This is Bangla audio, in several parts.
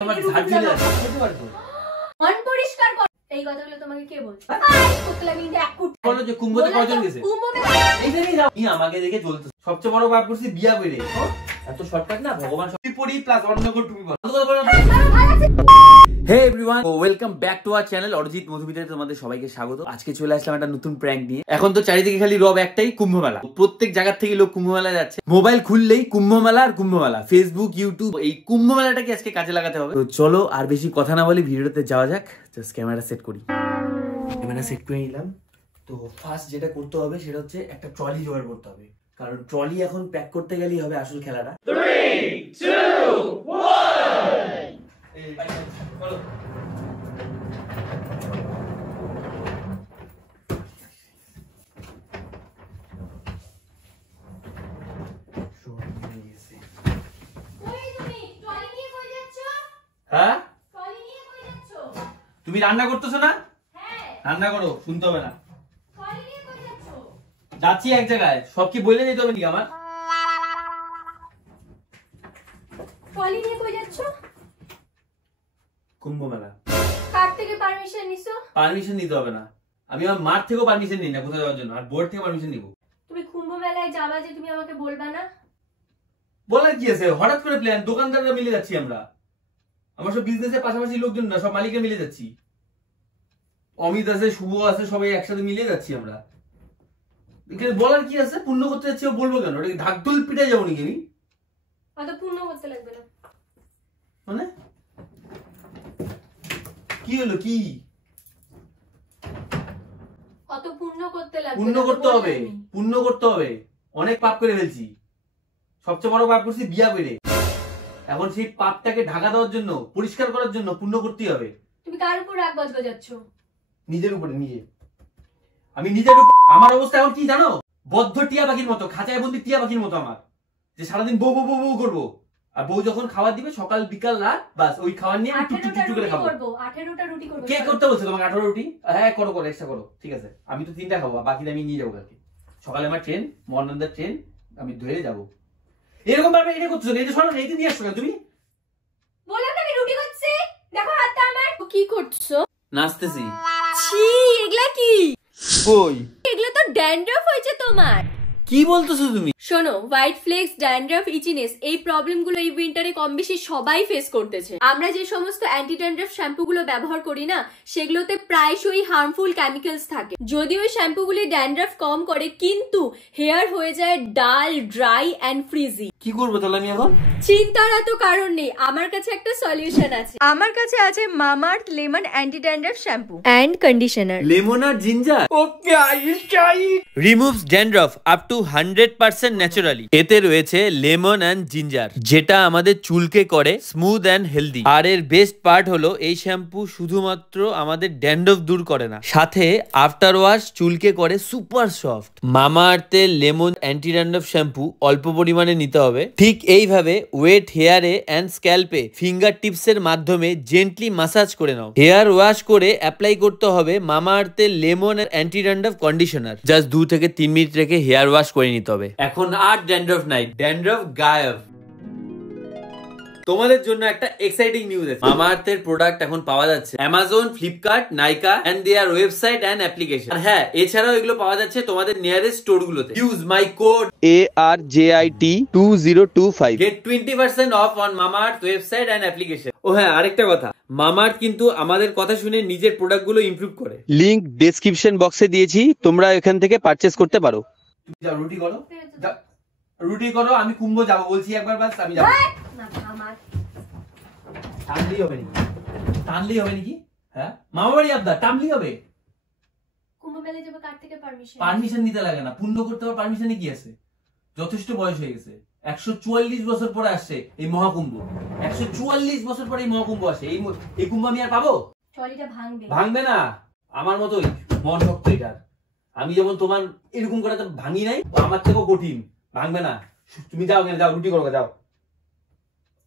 মন পরিষ্কার কর। এই কথাগুলো তোমাকে কে বলছে? বলো যে কুম্ভতে কয়জন গেছে? এইখানেই যাও। তুমি আমাকে দেখে চলতে। সবচেয়ে বড় পাপ করছি বিয়া করে। এত শর্টকাট না ভগবান সবই পড়ি প্লাস অন্য করে তুমি বলো। Hey everyone, welcome back to our channel Arijit মধুমিতাতে তোমাদের সবাইকে স্বাগত। আজকে চলে আসলাম একটা নতুন প্র্যাঙ্ক নিয়ে। এখন তো চারিদিকে খালি রব একটাই, কুম্ভ মেলা। প্রত্যেক জায়গা থেকে লোক কুম্ভ মেলা যাচ্ছে। মোবাইল খুললেই কুম্ভ মেলা আর কুম্ভ মেলা, ফেসবুক ইউটিউব, এই কুম্ভ মেলাটাকে আজকে কাজে লাগাতে হবে। তো চলো আর বেশি কথা না বলি ভিডিওতে যাওয়া যাক। জাস্ট ক্যামেরা সেট করি। ক্যামেরা সেট করে নিলাম। তো ফার্স্ট যেটা করতে হবে সেটা হচ্ছে একটা ট্রলি জোগাড় করতে হবে, কারণ ট্রলি এখন প্যাক করতে গেলেই হবে আসল খেলাটা। 3, 2, 1 follow. হ্যাঁ তুমি রান্না করতেছো না? রান্না করো, শুনতে হবে না। যাচ্ছি এক জায়গায়, সব কি বলে দিতে হবে নাকি আমার? কুম্ভ মেলা। কার থেকে পারমিশন নিছো? পারমিশন নিতে হবে না, আমি আমার মার থেকেও পারমিশন নিই না কোথাও যাওয়ার জন্য, আর বোর্ড থেকে পারমিশন নিব। তুমি কুম্ভ মেলায় যাবা যে তুমি আমাকে বলবা না? বলার কি আছে, হঠাৎ করে প্ল্যান, দোকানদাররা মিলে যাচ্ছি আমরা। আমার সব বিজনেসের পাশাপাশি লোকজন না, সব মালিকরা মিলে যাচ্ছি। অমিত আছে, শুভ আছে, সবাই একসাথে মিলে যাচ্ছি আমরা। এখানে বলার কি আছে, পূর্ণ করতে যাচ্ছি বলবো কেন? ওটা কি ঢাকঢোল পিটাই যাবো নাকি আমি? অত পূর্ণ করতে লাগবে না। মানে কি হলো, কি অত পূর্ণ করতে লাগবে? পূর্ণ করতে হবে, পূর্ণ করতে হবে। অনেক পাপ করে ফেলছি, সবচেয়ে বড় পাপ করছি বিয়া করে। এখন সেই পাপটাকে ঢাকা দেওয়ার জন্য, পরিষ্কার করার জন্য পূর্ণ করতেই হবে। তুমি কার উপর রাগ গজগজাচ্ছ? নিজের উপরে, নিজে। আমি নিজের উপর। আমার অবস্থা এখন কি জানো? বদ্ধ টিয়া পাখির মতো, খাঁচায় বন্দি টিয়া পাখির মতো আমার, যে সারাদিন বউ বউ বউ করবো। আর বউ যখন খাবার দিবে সকাল বিকাল রাত, বাস ওই খাবার নিয়ে টুকটুক করে খাবো। 18টা রুটি করব। কে করতে বলছে তোমাকে 18 রুটি? হ্যাঁ করো করো, এক্সট্রা করো, ঠিক আছে। আমি তো 3টা খাবো, বাকিটা আমি নিয়ে যাবো কালকে সকালে। আমার ট্রেন, মর্নিংয়ের ট্রেন, আমি ধরে যাবো। এরকম ভাবে এটা করছো, এই যে শোনো, এইটা নিয়ে আসছো কেন তুমি? বললাম না আমি রুটি করছি, দেখো হাতটা আমার। কি করছো? নাচতেছি। ছি, এগুলা কি? কই, এগুলা তো ড্যান্ড্রাফ হয়েছে তোমার। কি বলতেছো তুমি? শোনো, হোয়াইট ফ্লেক্স, ড্যান্ড্রাফ, ইচিনেস, এই প্রবলেমগুলো এই উইন্টারে কম বেশি সবাই ফেস করতেছে। আমরা যে সমস্ত অ্যান্টি ড্যান্ড্রাফ শ্যাম্পুগুলো ব্যবহার করি না, সেগুলোতে প্রায়শই হার্মফুল কেমিক্যালস থাকে। যদিও ওই শ্যাম্পুগুলি ড্যান্ড্রাফ কম করে, কিন্তু হেয়ার হয়ে যায় ডাল, ড্রাই এন্ড ফ্রিজি। কি করবো তাহলে আমি এখন? চিন্তার এত কারণ নেই, আমার কাছে একটা সলিউশন আছে। আমার কাছে আছে Mamaearth lemon anti dandruff shampoo and conditioner. Lemon আর ginger, okay I will try. Removes dandruff up to 100% naturally. এতে রয়েছে লেমন এন্ড জিঞ্জার, যেটা আমাদের চুলকে করে স্মুথ এন্ড হেলদি। আর এর বেস্ট পার্ট হলো এই শ্যাম্পু শুধুমাত্র আমাদের ড্যান্ড্রফ দূর করে না, সাথে আফটার ওয়াশ চুলকে করে সুপার সফট। মামাআর্থের লেমন অ্যান্টি ড্যান্ড্রফ শ্যাম্পু অল্প পরিমাণে নিতে হবে। ঠিক এইভাবে ওয়েট হেয়ারে এন্ড স্ক্যাল্পে ফিঙ্গার টিপস এর মাধ্যমে জেন্টলি মাসাজ করে নাও। হেয়ার ওয়াশ করে অ্যাপ্লাই করতে হবে মামাআর্থের lemon anti dandruff conditioner. Just 2 থেকে 3 মিনিট রেখে হেয়ার ওয়াশ করে নিতে হবে। এখন আর ড্যান্ড্রফ নাই, ড্যান্ড্রফ গায়েব। তোমাদের জন্য একটা এক্সাইটিং নিউজ আছে। মামাআর্থের প্রোডাক্ট এখন পাওয়া যাচ্ছে Amazon, Flipkart, Nykaa and their website and application. আর হ্যাঁ, এছাড়াও এগুলো পাওয়া যাচ্ছে তোমাদের নিয়ারেস্ট স্টোরগুলোতে। Use my code ARJIT2025 get 20% off on Mamaearth website and application. ও হ্যাঁ, আরেকটা কথা, মামাআর্থ কিন্তু আমাদের কথা শুনে নিজের প্রোডাক্টগুলো ইমপ্রুভ করে। লিংক ডেসক্রিপশন বক্সে দিয়েছি, তোমরা এখান থেকে পারচেজ করতে পারো। তুমি যাও, রুটি করো, রুটি করো। আমি কুম্ভ যাবো বলছি একবার, বাস আমি যাবো। টানলেই হবে নাকি? টানলেই হবে নাকি? হ্যাঁ, মামা বাড়ি আবদা, টানলেই হবে। কুম্ভ মেলায় যাবে, কার থেকে পারমিশন? পারমিশন নিতে লাগে না, পূর্ণ করতে হবে। পারমিশনে কি আছে? যথেষ্ট বয়স হয়ে গেছে। 144 বছর পরে আসছে এই মহাকুম্ভ। 144 বছর পরে এই মহাকুম্ভ আসে। এই কুম্ভ আমি আর পাবো? ট্রলিটা ভাঙবে। ভাঙবে না, আমার মতোই মন শক্ত এটার। আমি যেমন তোমার এরকম করে ভাঙি নাই, আমার থেকেও কঠিন। ভাঙবে না। তুমি যাও, যাও রুটি করো, যাও।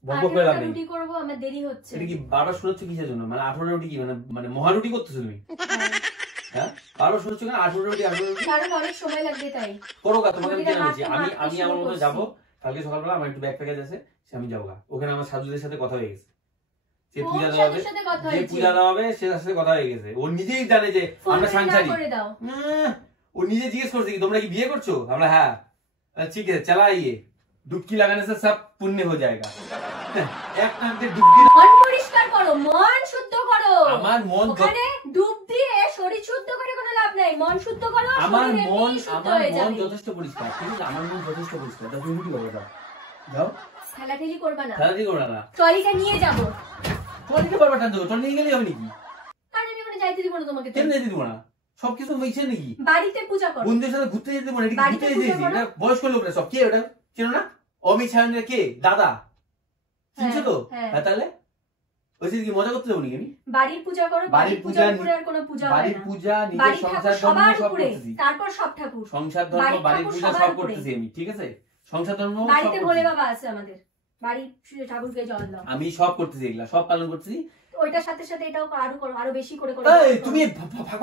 রুটি করবো, আমার দেরি হচ্ছে। এটা কি বারবার শোনাচ্ছ কিসের জন্য? মানে 18 রুটি কি মানে মহারুটি করতেছো তুমি? হ্যাঁ, বারবার শোনাচ্ছ কেন? 18 রুটি, 18 রুটি কারণ অনেক সময় লাগবে, তাই করো। তোমাকে আমি জানাচ্ছি, আমি আমার মতো যাবো। কালকে সকালবেলা আমার একটু ব্যাগ প্যাকেজ আছে, আমি যাবো। ওখানে আমার সাজুদের সাথে কথা হয়ে গেছে। যে পূজা দেওয়া হবে, যে পূজা দেওয়া হবে সে সাথে কথা হয়ে গেছে। ও নিজেই জানে যে আমরা সাংসারিক। ও নিজে জিজ্ঞেস করছে কি তোমরা কি বিয়ে করছো? আমরা হ্যাঁ। ঠিক আছে চলা आइए, डुबकी लगाने से सब पुण्य हो जाएगा। এক নামতে ডুবকি মন পরিষ্কার করো, মন শুদ্ধ করো। আমার মন ওখানে ডুব দিয়ে শরীর শুদ্ধ করে কোনো লাভ নাই, মন শুদ্ধ করো। আমার মন যথেষ্ট পরিষ্কার, ঠিক আছে? আমার মন যথেষ্ট পরিষ্কার। দাও তুমি কি করবে? দাও ঠেলাঠেলি করবা না, ঠেলাঠেলি করবে না। ট্রলিটা নিয়ে যাবো। ট্রলিকে পারবা টানতে, ট্রলি নিয়ে গেলেই হবে নাকি? কারণ আমি ওখানে যাইতে দিব না তোমাকে। কেন যেতে দিব না? সবকিছু মিশে নাকি? বাড়িতে পূজা করো, বন্ধুদের সাথে ঘুরতে যেতে দিব না? এটা ঘুরতে যেতে দিছি না? বয়স্ক লোকরা সব কে ওটা চেনো না? অমিত সায়নের কে দাদা চিনছো তো? হ্যাঁ তাহলে ওই কি মজা করতে যাবো নাকি আমি? বাড়ির পূজা করো, বাড়ির পূজা উপরে আর কোনো পূজা হয় না। বাড়ির পূজা, নিজের সংসার ধর্ম সব করতেছি, তারপর সব ঠাকুর, সংসার ধর্ম বাড়ির পূজা সব করতেছি আমি, ঠিক আছে? সংসার ধর্ম বাড়িতে ভোলে বাবা আছে আমাদের, বাড়ির ঠাকুরকে জল দাও, আমি সব করতেছি, এগুলা সব পালন করতেছি। ওইটার সাথে সাথে এটাও আরো করো, আরো বেশি করে করো। এই তুমি ফাঁক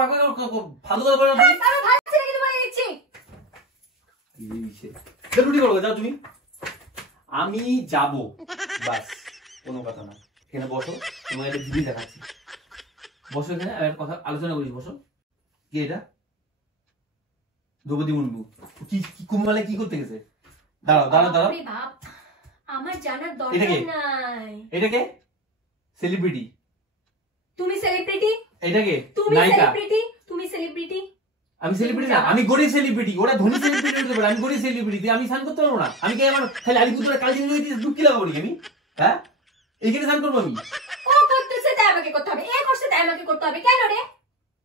ফালতু কথা বলো না। আমি ভাবছি নাকি তোমায় দেখছি এই বিষয় জরুরি করো, যাও তুমি। আমি যাব বাস, কোনো কথা না। এখানে বসো, তোমাকে একটা জিনিস দেখাচ্ছি। বসো এখানে, আমি একটা কথা আলোচনা করি। বসো। কি এটা? দ্রৌপদী মুর্মু কি কুম্ভমেলায় কি করতে গেছে? দাঁড়াও দাঁড়াও দাঁড়াও, বাপ আমার জানার দরকার নাই। এটাকে সেলিব্রিটি? তুমি সেলিব্রিটি? এটাকে তুমি নায়িকা? সেলিব্রিটি? তুমি সেলিব্রিটি? আমি সেলিব্রিটি না, আমি গরিব সেলিব্রিটি। ওরা ধনী সেলিব্রিটি হতে পারে, আমি গরিব সেলিব্রিটি। আমি স্নান করতে পারবো না? আমি কি আমার খালি আলিপুরদুয়ারে কালচিনি নদীতে ডুবকি লাগাবো নাকি আমি? হ্যাঁ এইখানে স্নান করবো আমি? ও করতেছে তাই আমাকে করতে হবে, এ করছে তাই আমাকে করতে হবে, কেন রে?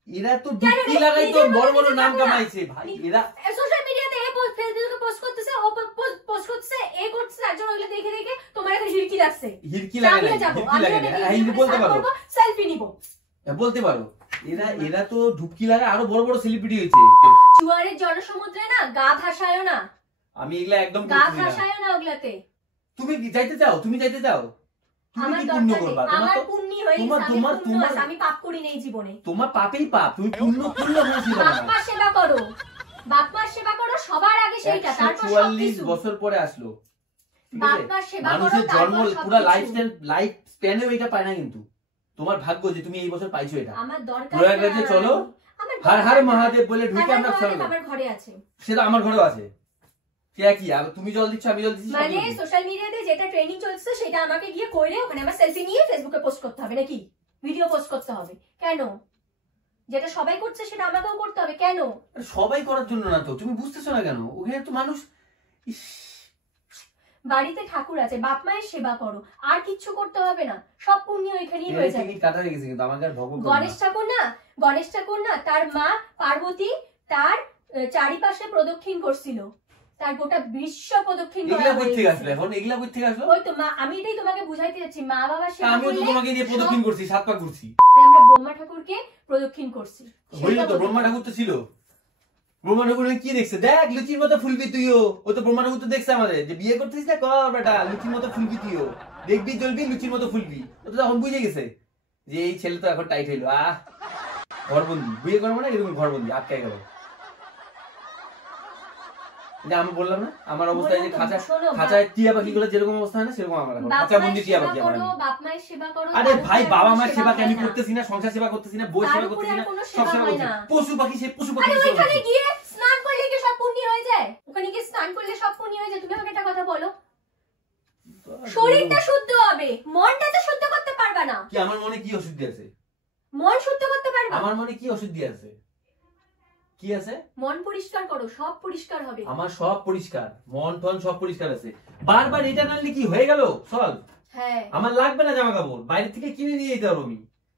এরা তো ডুবকি লাগাই তো বড় বড় নাম কামাইছে ভাই। এরা সোশ্যাল মিডিয়াতে এ ফেসবুকে পোস্ট করতেছে, ও পোস্ট করতেছে, এ করতেছে, একজন ওগুলো দেখে দেখে তোমার এখন হিরকি লাগছে। হিরকি লাগে না, হিরকি লাগে না। হিরকি বলতে পারো, সেলফি নিব বলতে পারো। এরা তো ডুবকি লাগা আরো বড় বড় সেলিব্রিটি হয়েছে। জুয়ারের জনসমুদ্রে না গা ভাসায়ও না, আমি এগুলা একদম গা ভাসায়ও না ওগুলাতে। তুমি কি যাইতে চাও? তুমি যাইতে চাও? তুমি কি পুণ্য করবা? আমার পুণ্যি হইছে, আমি পাপ করি নাই জীবনে। তোমার পাপেই পাপ, তুমি পুণ্য করলে হয়েছিল না। বাপ মা সেবা করো, বাপ মা সেবা করো সবার আগে, সেইটা। তারপর 144 বছর পরে আসলো, বাপ মা সেবা করো, মানুষের জন্ম তারপর পুরো লাইফ স্প্যানেও এটা পায় না, কিন্তু তোমার ভাগ্য যে তুমি এই বছর পাইছো এটা। আমার দরকার প্রয়াগরাজে চলো, হর হর মহাদেব বলে ঢুকে আমরা চলো। আমার ঘরে আছে, সেটা আমার ঘরেও আছে। কে কি আর তুমি জল দিচ্ছ, আমি জল দিচ্ছি, মানে সোশ্যাল মিডিয়াতে যেটা ট্রেনিং চলছে সেটা আমাকে গিয়ে কইলে ওখানে আমার সেলফি নিয়ে ফেসবুকে পোস্ট করতে হবে নাকি? ভিডিও পোস্ট করতে হবে কেন? যেটা সবাই করছে সেটা আমাকেও করতে হবে কেন? সবাই করার জন্য না তো, তুমি বুঝতেছো না কেন? ওখানে তো মানুষ, বাড়িতে ঠাকুর আছে, বাপ মায়ের সেবা করো, আর কিচ্ছু করতে হবে না, সব পুণ্য এখানেই হয়ে যাবে। কাটা হয়ে গেছে কিন্তু আমাকে আর ভগবান। গণেশ ঠাকুর না তার মা পার্বতী তার চারিপাশে প্রদক্ষিণ করছিল, তার গোটা বিশ্ব প্রদক্ষিণ করা হয়েছে। এখন এগুলা কই থেকে আসলো? ওই তো মা, আমি এটাই তোমাকে বুঝাইতে যাচ্ছি, মা বাবা সেবা করলে। আমিও তো তোমাকে নিয়ে প্রদক্ষিণ করছি, 7 পা ঘুরছি। আমরা ব্রহ্মা ঠাকুরকে প্রদক্ষিণ করছি। হইলো তো, ব্রহ্মা ঠাকুর তো ছিল। ব্রহ্মা ঠাকুর কি দেখছে? দেখ লুচির মতো ফুলবি তুইও। ও তো ব্রহ্মা ঠাকুর তো দেখছে আমাদের যে বিয়ে করতেছিস না, কর বেটা লুচির মতো ফুলবি তুইও, দেখবি জ্বলবি লুচির মতো ফুলবি। ও তো তখন বুঝে গেছে যে এই ছেলে তো এখন টাইট হইলো। ঘরবন্দি, বিয়ে করবো না এরকম ঘরবন্দি আটকে গেল। আমি বললাম না আমার অবস্থা, যে খাঁচায় টিয়া পাখি গুলো যেরকম অবস্থা হয় না সেরকম আমার এখন খাঁচা বন্দি টিয়া পাখি আমার। আরে ভাই বাবা মার সেবা আমি করতেছি না, সংসার সেবা করতেছি না, বই সেবা করতেছি না, সব সেবা করতেছি। পশু পাখি সে পশু পাখি ওখানে গিয়ে স্নান করলে কি সব পুণ্য হয়ে যায়? ওখানে গিয়ে স্নান করলে সব পুণ্য হয়ে যায়? তুমি আমাকে একটা কথা বলো, শরীরটা শুদ্ধ হবে, মনটা তো শুদ্ধ করতে পারবা না। কি আমার মনে কি অশুদ্ধি আছে? মন শুদ্ধ করতে পারবা? আমার মনে কি অশুদ্ধি আছে? কি আছে? মন পরিষ্কার করো, সব পরিষ্কার হবে। আমার সব পরিষ্কার, মন টন সব পরিষ্কার আছে। বারবার এটা নালে কি হয়ে গেল সলভ? হ্যাঁ, আমার লাগবে না জামা কাপড়, বাইরে থেকে কিনে নিয়ে যেতে পারবো আমি।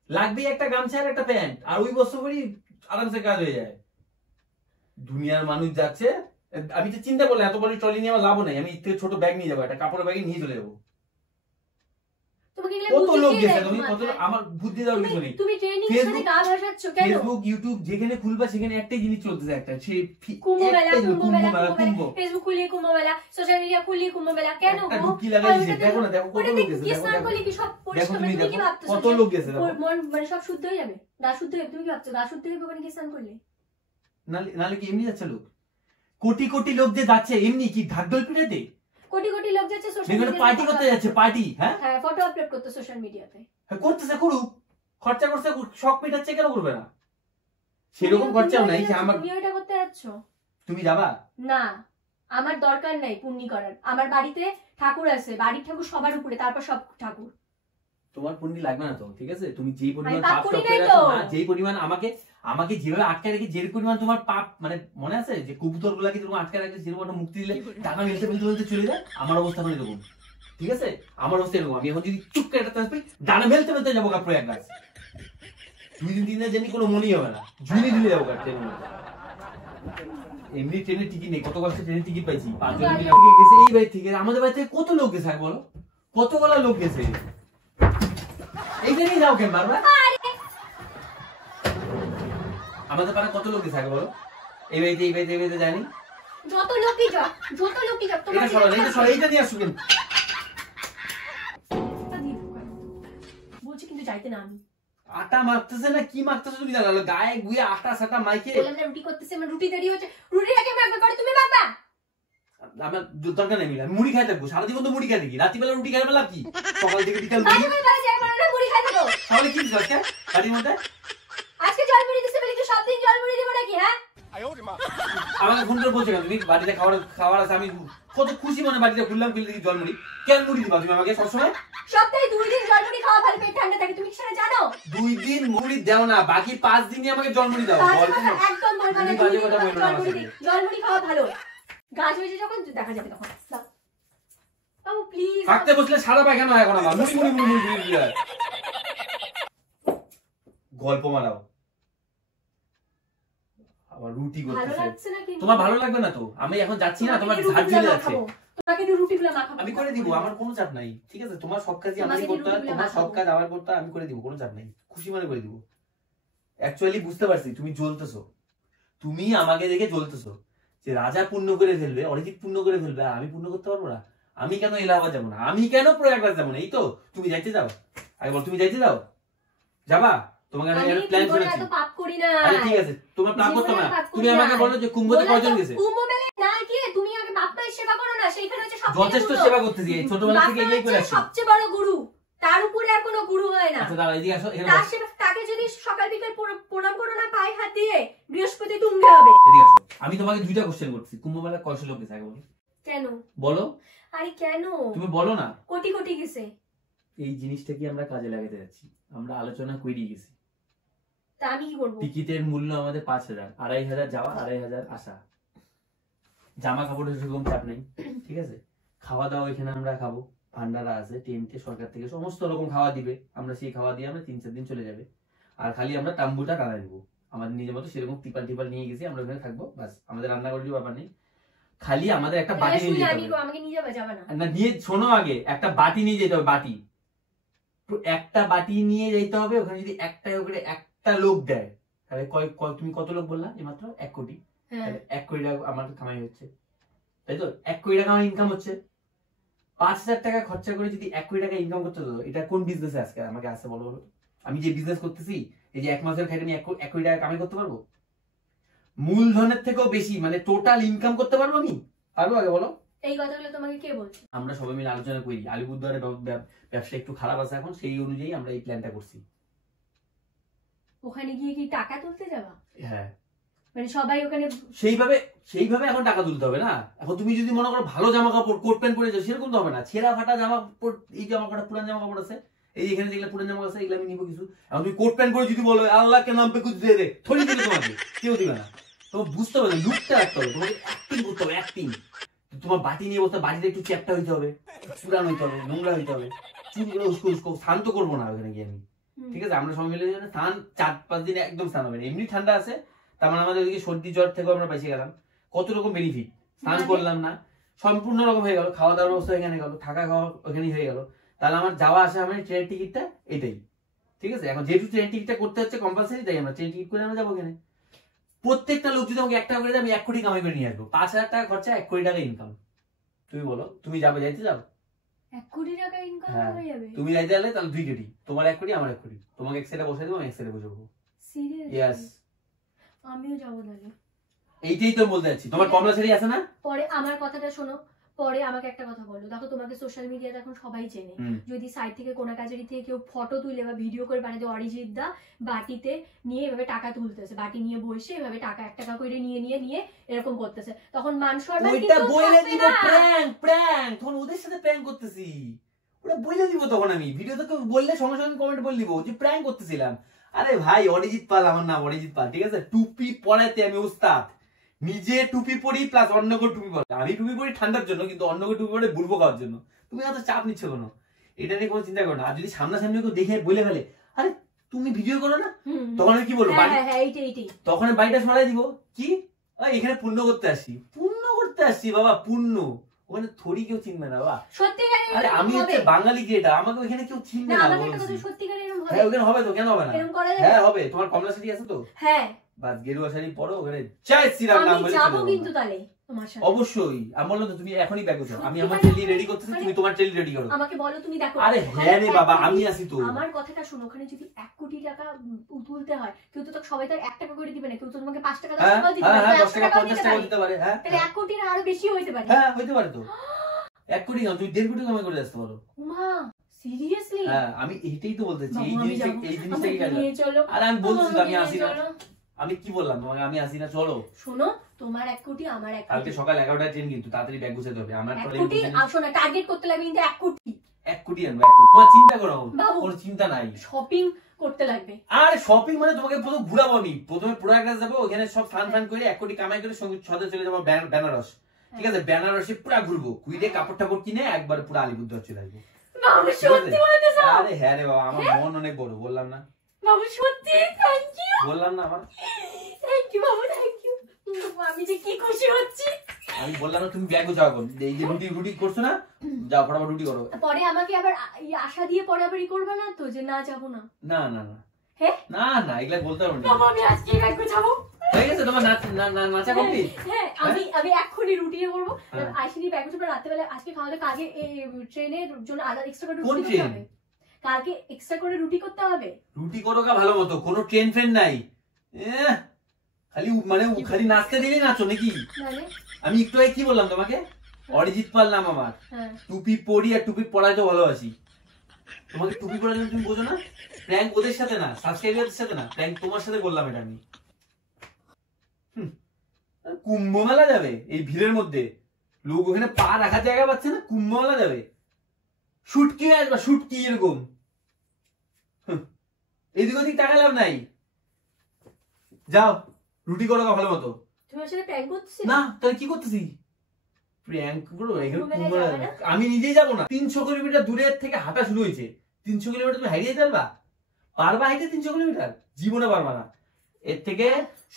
লাগবে একটা গামছা আর একটা প্যান্ট, আর ওই বস্ত্র পরি আরামসে কাজ হয়ে যায়। দুনিয়ার মানুষ যাচ্ছে, আমি তো চিন্তা করলাম এত বড় ট্রলি নিয়ে আমার লাভ নাই, আমি থেকে ছোট ব্যাগ নিয়ে যাবো, একটা কাপড়ের ব্যাগে নিয়ে চলে যাবো। কত লোক গেছে, তুমি কত আমার বুদ্ধি দাও কিছু নেই। তুমি ট্রেনিং এখানে গা ভাসাচ্ছ কেন? ফেসবুক ইউটিউব যেখানে খুলবা সেখানে একটাই জিনিস চলতেছে, একটা সেই কুম্ভমেলা, ফেসবুক খুললে কুম্ভমেলা, সোশ্যাল মিডিয়া খুললে কুম্ভমেলা, কেন গো? ডুবকি লাগাইছে, দেখো না, দেখো কত লোক গেছে, কত লোক গেছে। মন মানে সব শুদ্ধ হয়ে যাবে, গা শুদ্ধ হয়ে, তুমি কি ভাবছো গা শুদ্ধ হয়ে ওখানে গিয়ে স্নান করলে? নালে কি এমনি যাচ্ছে লোক? কোটি কোটি লোক যে যাচ্ছে এমনি কি ঢাকঢোল পিটাতে? কোটি কোটি লোক যাচ্ছে সোশ্যাল মিডিয়াতে পার্টি করতে যাচ্ছে, পার্টি। হ্যাঁ, ফটো আপলোড করতে সোশ্যাল মিডিয়াতে। হ্যাঁ করতেছে, করুক, খরচা করছে, শখ মেটাচ্ছে, কেন করবে না? সেরকম খরচাও নাই যে আমার। তুমি ওইটা করতে যাচ্ছ? তুমি যাবা না, আমার দরকার নাই পুণ্যি করার। আমার বাড়িতে ঠাকুর আছে, বাড়ির ঠাকুর সবার উপরে, তারপর সব ঠাকুর। তোমার পুণ্যি লাগবে না তো, ঠিক আছে? তুমি যেই পরিমাণ আমি পাপ পাপ করি শখ নাই করে তো। আছো না, যেই পরিমাণ আমাকে যেভাবে আটকে রেখে, যে পরিমাণ তোমার পাপ, মানে মনে আছে যে কবুতর গুলাকে তোমার আটকে রাখলে যেরকম একটা মুক্তি দিলে টাকা মিলতে মিলতে মিলতে চলে যায়, আমার অবস্থা করে এরকম, ঠিক আছে? আমার অবস্থা এরকম। আমি এখন যদি চুপ করে একটা পাই, ডানা মেলতে মেলতে যাবো কাপড় এক গাছ, 2 দিনের জন্য কোনো মনেই হবে না, ঝুলি দিলে যাবো কাপ ট্রেনের মধ্যে। এমনি ট্রেনের টিকিট নেই, কত কষ্ট ট্রেনের টিকিট পাইছি, 5 জন মিলে গেছে এই বাড়ি থেকে। আমাদের বাড়ি থেকে কত লোক গেছে বলো, কতগুলা লোক গেছে, এইখানেই যাও কেন বারবার? আমাদের পাড়া কত লোক গেছে বলো, এই বাড়িতে জানি। যত লোকই যাক, যত লোকই যাক, তোমার এটা সরো, এইটা দিয়ে আসো কেন? বলছি কিন্তু যাইতে না। আমি আটা মাখতেছে না কি মাখতেছে তুমি জানো? গায়ে গুয়ে আটা সাটা মাইকে বললাম না রুটি করতেছে, আমার রুটি দেরি হচ্ছে, রুটিটাকে মাখবে করে তুমি মাখবা। আমার দরকার নেই, আমি মুড়ি খাই থাকবো সারা জীবন, তো মুড়ি খাই দেখি, রাত্রিবেলা রুটি খাই বেলা কি, সকাল থেকে বিকাল মুড়ি। আমি বাড়ি যাই বলে না মুড়ি খাই দেবো। তাহলে কি দরকার বাড়ির মধ্যে? আজকে জল মুড়ি দিতে বলি কি সব দিন জল মুড়ি দেবো নাকি? হ্যাঁ, আমাকে ফোন করে বলছে কেন তুমি বাড়িতে খাবার আছে? আমি কত খুশি মনে বাড়িতে খুললাম, খুলে দেখি জল মুড়ি। কেন মুড়ি দিবা তুমি আমাকে সবসময়? সপ্তাহে 2 দিন জল মুড়ি খাওয়া ভালো, পেট ঠান্ডা থাকে, তুমি কি সেটা জানো? 2 দিন মুড়ি দাও না, বাকি 5 দিনই আমাকে জল মুড়ি দাও। একদম বলবা না, বাজে কথা বলবে না জল মুড়ি আমার সাথে। জল মুড়ি খাওয়া ভালো। গাছ হয়েছে যখন দেখা যাবে তখন। দাও বাবু প্লিজ। থাকতে বসলে সারা পায়খানা হয় এখন আমার, মুড়ি মুড়ি মুড়ি মুড়ি মুড়ি মুড়ি। গল্প মারাও আবার রুটি ভালো করতেছে। লাগছে না কিন্তু? তোমার ভালো লাগবে না তো, আমি এখন যাচ্ছি না, তোমার ঝাড় চলে যাচ্ছে। তোমাকে একটু রুটিগুলো মাখাবো। আমি করে দিব, আমার কোনো চাপ নাই, ঠিক আছে? তোমার সব কাজই তোমাকে আমারই করতে হয়, রুটিগুলো তোমার সব মাখাবো। কাজ আমার করতে হয়, আমি করে দিব, কোনো চাপ নাই, খুশি মনে করে দিব। অ্যাকচুয়ালি বুঝতে পারছি তুমি জ্বলতেছো, তুমি আমাকে দেখে জ্বলতেছো যে রাজা পূর্ণ করে ফেলবে, অরিজিৎ পূর্ণ করে ফেলবে, আর আমি পূর্ণ করতে পারবো না। আমি কেন এলাহাবাদ যাবো না, আমি কেন প্রয়াগরাজ যাবো না? এই তো তুমি যাইতে যাও, আগে বল তুমি যাইতে যাও, যাবা? তোমাকে আমি একটা প্ল্যান করেছি। তো পাপ করি না। আরে ঠিক আছে, তোমার প্ল্যান করতে না, জীবনে পাপ তুমি করি আমাকে নাই। বলো যে কুম্ভতে কয়জন গেছে? কুম্ভ মেলায় না গিয়ে তুমি আগে বাপ মায়ের সেবা করো না, সেইখানে হচ্ছে সবচেয়ে যথেষ্ট গুরু। সেবা করতেছি, এই ছোটবেলা থেকে এগিয়ে করে আসছি। সবচেয়ে বড় গুরু, তার উপরে আর কোনো গুরু হয় না। আচ্ছা দাঁড়াও, এদিকে আসো, এখানে তার বসো। সেবা, তাকে যদি সকাল বিকাল প্রণাম করো না পায়ে হাত দিয়ে, বৃহস্পতি তুঙ্গে হবে। এদিকে আসো, আমি তোমাকে 2টা কোশ্চেন করছি, কুম্ভ মেলা কয়শো লোক গেছে আগে বলো? কেন? বলো, আরে কেন? তুমি বলো না। কোটি কোটি গেছে। এই জিনিসটা কি আমরা কাজে লাগাতে যাচ্ছি, আমরা আলোচনা করে গেছি। তা আমি কি করবো? টিকিটের মূল্য আমাদের 5,000, 2,500 যাওয়া, 2,500 আসা। জামা কাপড়ের সেরকম চাপ নেই, ঠিক আছে? খাওয়া দাওয়া এখানে আমরা খাবো, ভান্ডারা আছে, টেন্টে সরকার থেকে সমস্ত রকম খাওয়া দিবে, আমরা সেই খাওয়া দিয়ে আমরা 3-4 দিন চলে যাবে। আর খালি আমরা তাম্বুটা টানা দিব আমাদের নিজের মতো, সেরকম টিপাল টিপাল নিয়ে গেছি, আমরা ওখানে থাকবো, বাস। আমাদের রান্না করার ব্যাপার নেই, খালি আমাদের একটা বাটি নিয়ে যেতে হবে। আমাকে নিয়ে যাবে? যাবে না। না, নিয়ে শোনো, আগে একটা বাটি নিয়ে যেতে হবে, বাটি। তো একটা বাটি নিয়ে যেতে হবে, ওখানে যদি একটা করে একটা লোক দেয়, তাহলে তুমি কত লোক বললা এইমাত্র? 1 কোটি। হ্যাঁ, 1 কোটি টাকা আমার কামাই হচ্ছে, তাই তো? 1 কোটি টাকা আমার ইনকাম হচ্ছে। 5,000 টাকা খরচা করে যদি 1 কোটি টাকা ইনকাম করতে হতো, এটা কোন বিজনেসে আজকে আমাকে আসে বলো? আমি যে বিজনেস করতেছি, এই যে 1 মাসের খাইতে আমি 1 কোটি টাকা কামাই করতে পারবো? মূলধনের থেকেও বেশি, মানে টোটাল ইনকাম করতে পারবো আমি? পারবো? আগে বলো। এই কথাগুলো তোমাকে কে বলছে? আমরা সবাই মিলে আলোচনা করি, আলিপুরদুয়ারের ব্যবসা একটু খারাপ আছে এখন, সেই অনুযায়ী আমরা এই প্ল্যানটা করছি। ওখানে গিয়ে কি টাকা তুলতে যাবা? হ্যাঁ, মানে সবাই ওখানে সেইভাবে এখন টাকা তুলতে হবে না। এখন তুমি যদি মনে করো ভালো জামা কাপড়, কোট প্যান্ট পরে যাও, সেরকম তো হবে না। ছেঁড়া ফাটা জামা কাপড়, এই জামা কাপড়, পুরান জামা কাপড় আছে, এই এখানে যেগুলো পুরান জামা আছে, এগুলো আমি নিবো কিছু। এখন তুমি কোট প্যান্ট পরে যদি বলো আল্লাহকে নাম পে কুছ দিয়ে দে, থোড়ি দিবে তোমাকে, কেউ দিবে না। তোমার বুঝতে হবে, লুকটা রাখতে হবে, তোমাকে অ্যাক্টিং করতে হবে, অ্যাক্টিং। তোমার বাটি নিয়ে বসতে, বাটিতে একটু চ্যাপটা হইতে হবে, পুরান হইতে হবে, নোংরা হইতে হবে, চুলগুলো উস্কো উস্কো। স্নান তো করবো না ওখানে গিয়ে আমি, ঠিক আছে? আমরা সবাই মিলে স্নান 4-5 দিন একদম স্নান হবে না। এমনি ঠান্ডা আছে, তার মানে আমাদের ওইদিকে সর্দি জ্বর থেকেও আমরা বেঁচে গেলাম। কত রকম বেনিফিট, স্নান করলাম না, সম্পূর্ণ রকম হয়ে গেল, খাওয়া দাওয়ার ব্যবস্থা এখানে গেল, থাকা খাওয়া ওখানেই হয়ে গেল। তাহলে আমার যাওয়া আসা, আমার ট্রেন টিকিটটা এটাই, ঠিক আছে? এখন যেহেতু ট্রেন টিকিটটা করতে হচ্ছে কম্পালসারি, তাই আমরা ট্রেন টিকিট করে আমরা যাবো ওখানে। প্রত্যেকটা লোক যদি আমাকে 1 টাকা করে দেয়, আমি 1 কোটি কামাই করে নিয়ে আসবো। 5,000 টাকা খরচা, 1 কোটি টাকা ইনকাম। তুমি বলো, তুমি যাবে? যাইতে যাও? 1 কোটি টাকা ইনকাম হয়ে যাবে? তুমি যাইতে গেলে তাহলে 2 কোটি, তোমার 1 কোটি, আমার 1 কোটি। তোমাকে এক সাইডে বসাই দেবো, আমি এক সাইডে বসে যাবো। সিরিয়াস? ইয়েস, আমিও যাবো তাহলে। এইটাই তো বলতে যাচ্ছি। তোমার কমলা শাড়ি আছে না? পরে আমার কথাটা শোনো, পরে আমাকে একটা কথা বলো, দেখো তোমাকে সোশ্যাল মিডিয়াতে এখন সবাই চেনে, যদি সাইড থেকে কোনা কাজারি থেকে কেউ ফটো তুলে বা ভিডিও করে বানাতে অরিজিৎ দা বাটিতে নিয়ে এভাবে টাকা তুলতেছে, বাটি নিয়ে বসে এভাবে টাকা 1 টাকা করে নিয়ে এরকম করতেছে, তখন মান সম্মান ওইটা বইলে দিব প্র্যাঙ্ক তখন ওদের সাথে প্র্যাঙ্ক করতেছি, ওটা বইলে দিব তখন আমি ভিডিওতে বললে সঙ্গে সঙ্গে কমেন্ট বলে দিব যে প্র্যাঙ্ক করতেছিলাম। আরে ভাই অরিজিৎ পাল আমার নাম, অরিজিৎ পাল, ঠিক আছে? টুপি পরাতে আমি উস্তাদ, নিজে টুপি পরি প্লাস অন্যকে টুপি পরে। আমি টুপি পরি ঠান্ডার জন্য, কিন্তু অন্যকে টুপি পরে বুলবো খাওয়ার জন্য। তুমি এত চাপ নিচ্ছ কেন? এটা নিয়ে কোনো চিন্তা করো না। আর যদি সামনাসামনি কেউ দেখে বলে ফেলে আরে তুমি ভিডিও করো না, তখন আমি কি বলবো? তখন বাড়িটা সরাই দিব, কি এখানে পুণ্য করতে আসছি বাবা, পুণ্য। ওখানে থরি কেউ চিনবে না বাবা, আরে আমি হচ্ছে বাঙালি ক্রিয়েটার, আমাকে ওখানে কেউ চিনবে না। হ্যাঁ ওখানে হবে তো, কেন হবে না? হ্যাঁ হবে। তোমার কমলা শাড়ি আছে তো? হ্যাঁ বাস গেরুয়া শাড়ি পরো, ওখানে জয় শ্রীরাম নাম বলে যাবো কিন্তু তাহলে তোমার সাথে। অবশ্যই আমি বললাম তো, তুমি এখনই ব্যাগ গোছাও, আমি আমার ট্রেলি রেডি করতেছি, তুমি তোমার ট্রেলি রেডি করো। আমাকে বলো তুমি দেখো। আরে হ্যাঁ রে বাবা আমি আছি তো। আমার কথাটা শোনো, ওখানে যদি 1 কোটি টাকা তুলতে হয়, কেউ তো সবাই তো 1 টাকা করে দিবে না, কেউ তো তোমাকে 5 টাকা 10 টাকা দিতে পারে, 10 টাকা 50 টাকা দিতে পারে। হ্যাঁ তাহলে 1 কোটির আরো বেশি হইতে পারে। হ্যাঁ হইতে পারে তো, 1 কোটি না তুমি 1.5 কোটি কামাই করে আসতে পারো। মা সিরিয়াসলি? হ্যাঁ আমি এইটাই তো বলতেছি, এই জিনিসটাকে কাজে নিয়ে চলো। আরে আমি বলছি তো আমি আসি না, আমি কি বললাম তোমাকে? আমি আসি না, চলো। শোনো তোমার 1 কোটি আমার 1 কোটি, কালকে সকাল 11টায় ট্রেন, কিন্তু তাড়াতাড়ি ব্যাগ গুছাতে হবে। আমার 1 কোটি শোনো টার্গেট করতে লাগবে, কিন্তু 1 কোটি আনবো, 1 কোটি। তোমার চিন্তা করো, কোনো চিন্তা নাই। শপিং করতে লাগবে। আরে শপিং মানে তোমাকে প্রথম ঘুরাবো আমি, প্রথমে প্রোডাক্ট যাবো, ওখানে সব ফান করে 1 কোটি কামাই করে সাথে চলে যাবো বেনারস, ঠিক আছে? বেনারসে পুরো ঘুরবো, ঘুরে কাপড় টাপড় কিনে একবার পুরো আলিপুরদুয়ার চলে আসবো। আরে হ্যাঁ রে বাবা, আমার মন অনেক বড়, বললাম না বাবু? সত্যি থ্যাংক ইউ বললাম না? আমার thank you Babu, thank you. আমি যে কি খুশি হচ্ছি। আমি বললাম না তুমি ব্যাগ গোছাও, এই যে রুটি করছো না, যাও ফটাফট রুটি করো। পরে আমাকে আবার আশা দিয়ে পরে আবার করবে না তো যে না যাব না? না না না হ্যাঁ না না এগুলা বলতে পারবো না বাবা, আমি আজকে ব্যাগ গোছাবো। হয়ে গেছে তোমার নাচা কমপ্লিট? হ্যাঁ আমি এক্ষুনি রুটি করব, আইসিনি ব্যাগ গোছাবো। রাতে বেলা আজকে খাওয়াতে কাজে ট্রেনের জন্য আলাদা এক্সট্রা করে রুটি করতে হবে, কালকে এক্সট্রা করে রুটি করতে হবে। রুটি করো কা ভালো মতো, কোনো ট্রেন ফ্রেন নাই, খালি নাচতে দিলে নাচো নাকি? আমি একটু আগে কি বললাম তোমাকে? অরিজিৎ পাল নাম আমার, টুপি পরি আর টুপি পরাই তো ভালোবাসি। তোমাকে টুপি পরার জন্য তুমি বোঝো না? প্র্যাঙ্ক ওদের সাথে না, সাবস্ক্রাইবারদের সাথে না, প্র্যাঙ্ক তোমার সাথে করলাম এটা আমি। কুম্ভ মেলা যাবে এই ভিড়ের মধ্যে, লোক ওখানে পা রাখার জায়গা পাচ্ছে না, কুম্ভ মেলা যাবে, শুটকি আসবা, শুটকি এরকম এদিক ওদিক টাকা লাভ নাই। যাও রুটি করো ভালো মতো। না তাহলে কি করতেছি? প্র্যাঙ্ক করো? আমি নিজেই যাবো না। 300 কিলোমিটার দূরের থেকে হাঁটা শুরু হয়েছে, 300 কিলোমিটার তুমি হারিয়ে যাবা? পারবা হাইতে 300 কিলোমিটার? জীবনে পারবা না। এর থেকে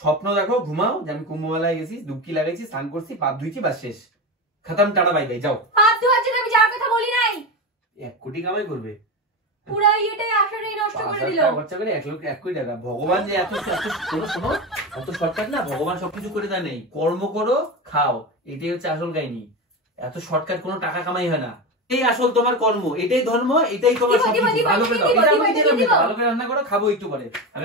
স্বপ্ন দেখো, ঘুমাও যে আমি কুম্ভ মেলায় গেছি, ডুবকি লাগাইছি, স্নান করছি, পা ধুইছি, বাস শেষ, খতম, টাটা বাই বাই, যাও। পা ধোয়ার জন্য আমি যাওয়ার কথা বলি নাই। 1 কোটি কামাই করবে, পুরো এটাই আশাটাই নষ্ট করে দিল। খরচা করে 1 কোটি টাকা। ভগবান যে এত শোনো এত শর্টকাট না, ভগবান সবকিছু করে দেয় নেই। কর্ম করো, খাও, এটাই হচ্ছে আসল কাহিনী। এত শর্টকাট কোনো টাকা কামাই হয় না, এই আসল তোমার কর্ম, এটাই ধর্ম, এটাই তোমার সবকিছু। ভালো করে দাও, ভালো করে রান্না করো, খাবো একটু পরে। আমি